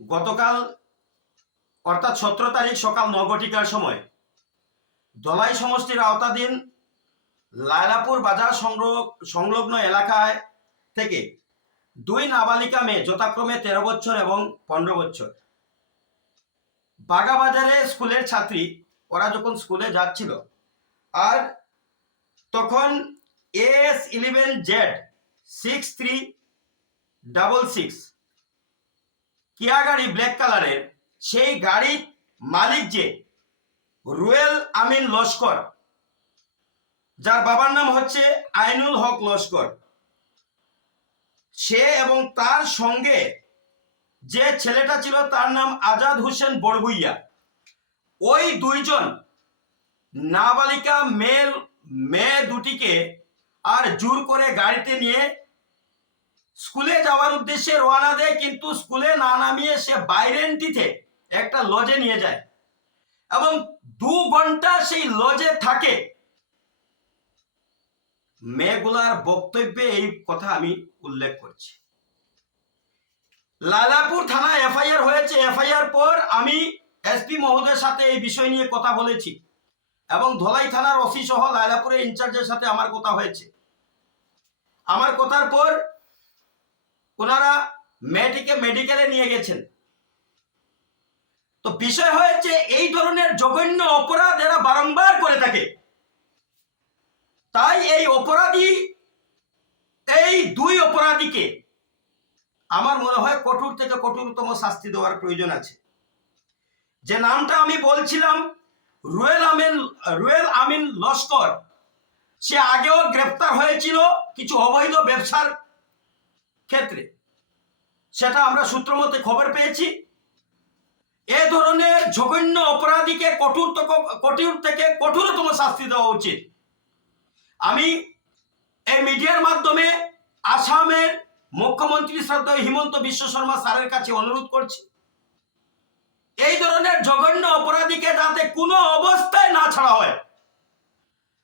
গতকাল অর্থাৎ 17 তারিখ সকাল 9 ঘটিকার সময় ধলাই সমষ্টির আওতাধীন লায়লাপুর বাজার সংলগ্ন এলাকায় থেকে দুই নাবালিকা মেয়ে যথাক্রমে 13 বছর এবং 15 বছর বাগাবাজারে স্কুলের ছাত্রী, ওরা যখন স্কুলে যাচ্ছিল আর তখন AS11Z6366 কিয়া গাড়ি ব্ল্যাক কালারের, সেই গাড়ির মালিক যে রুয়েল আমিন লস্কর, যার বাবার নাম হচ্ছে আইনুল হক লস্কর, সে এবং তার সঙ্গে যে ছেলেটা ছিল তার নাম আজাদ হোসেন বড়ভুইয়া, ওই দুইজন নাবালিকা মেয়ে দুটিকে আর জোর করে গাড়িতে নিয়ে স্কুলে যাওয়ার উদ্দেশ্যে রওনা দেয়, কিন্তু স্কুলে না নামিয়ে সে বাইরেন্টিতে একটা লজে নিয়ে যায় এবং 2 ঘন্টা সেই লজে থাকে। মেয়েগুলার বক্তব্যে এই কথা আমি উল্লেখ করছি। লায়লাপুর থানায় এফআইআর হয়েছে। এফআইআর পর আমি এসপি মহোদয়ের সাথে এই বিষয় নিয়ে কথা বলেছি এবং ধলাই থানার ওসি সহ লায়লাপুরের ইনচার্জের সাথে আমার কথা হয়েছে। আমার কথার পর ওনারা মেয়েটিকে মেডিকেলে নিয়ে গেছেন। তো বিষয় হয়েছে এই ধরনের জঘন্য অপরাধ এরা বারংবার করে থাকে, তাই এই দুই অপরাধীকে আমার মনে হয় কঠোর থেকে কঠোরতম শাস্তি দেওয়ার প্রয়োজন আছে। যে নামটা আমি বলছিলাম রুয়েল আমিন লস্কর, সে আগেও গ্রেফতার হয়েছিল কিছু অবৈধ ব্যবসার ক্ষেত্রে, সেটা আমরা সূত্রমতে খবর পেয়েছি। এ ধরনের জঘন্য অপরাধীকে কঠোর থেকে কঠোরতম শাস্তি দেওয়া উচিত। আমি এই মিডিয়ার মাধ্যমে আসামের মুখ্যমন্ত্রী শ্রদ্ধেয় হিমন্ত বিশ্ব শর্মা স্যারের কাছে অনুরোধ করছি, এই ধরনের জঘন্য অপরাধীকে যাতে কোনো অবস্থায় না ছাড়া হয়।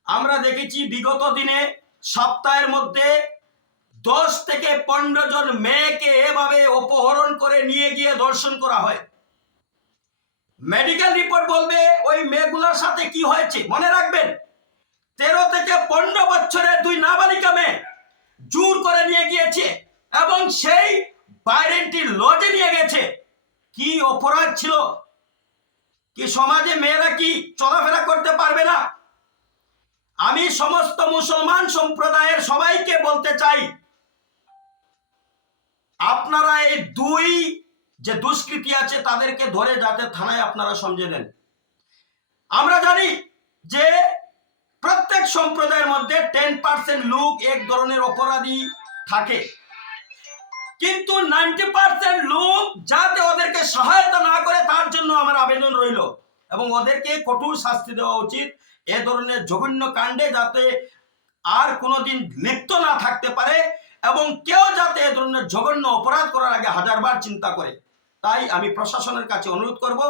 আমরা দেখেছি বিগত দিনে সপ্তাহের মধ্যে 10 থেকে 15 জন মেয়েকে এভাবে অপহরণ করে নিয়ে গিয়ে ধর্ষণ করা হয়। মেডিকেল রিপোর্ট বলবে ওই মেয়েগুলোর সাথে কি হয়েছে। মনে রাখবেন, 13 থেকে 15 বছরের 2 নাবালিকা মেয়ে জোর করে নিয়ে গিয়েছে এবং সেই বাইরেন্টির লজে নিয়ে গেছে। কি অপরাধ ছিল! কি সমাজে মেয়েরা কি চলাফেরা করতে পারবে না? আমি সমস্ত মুসলমান সম্প্রদায়ের সবাইকে বলতে চাই, আপনারা এই দুই যে দুষ্কৃতী আছে তাদেরকে ধরে যাতে থানায় আপনারা সমঝে নেন। আমরা জানি যে প্রত্যেক সম্প্রদায়ের মধ্যে 10% লোক এক ধরনের অপরাধী থাকে, কিন্তু 90% লোক যাতে ওদেরকে সহায়তা না করে তার জন্য আমার আবেদন রইল এবং ওদেরকে কঠোর শাস্তি দেওয়া উচিত। এ ধরনের জঘন্য কাণ্ডে যাতে আর কোনোদিন লিপ্ত না থাকতে পারে এবং কেউ যাতে এ ধরনের জঘন্য অপরাধ করার আগে 1000বার চিন্তা করে। তাই আমি প্রশাসনের কাছে অনুরোধ করব,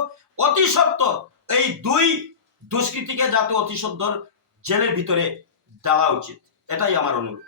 অতি সত্বর এই দুই দুষ্কৃতীকে যাতে অতি সত্বর জেলের ভিতরে দেওয়া উচিত, এটাই আমার অনুরোধ।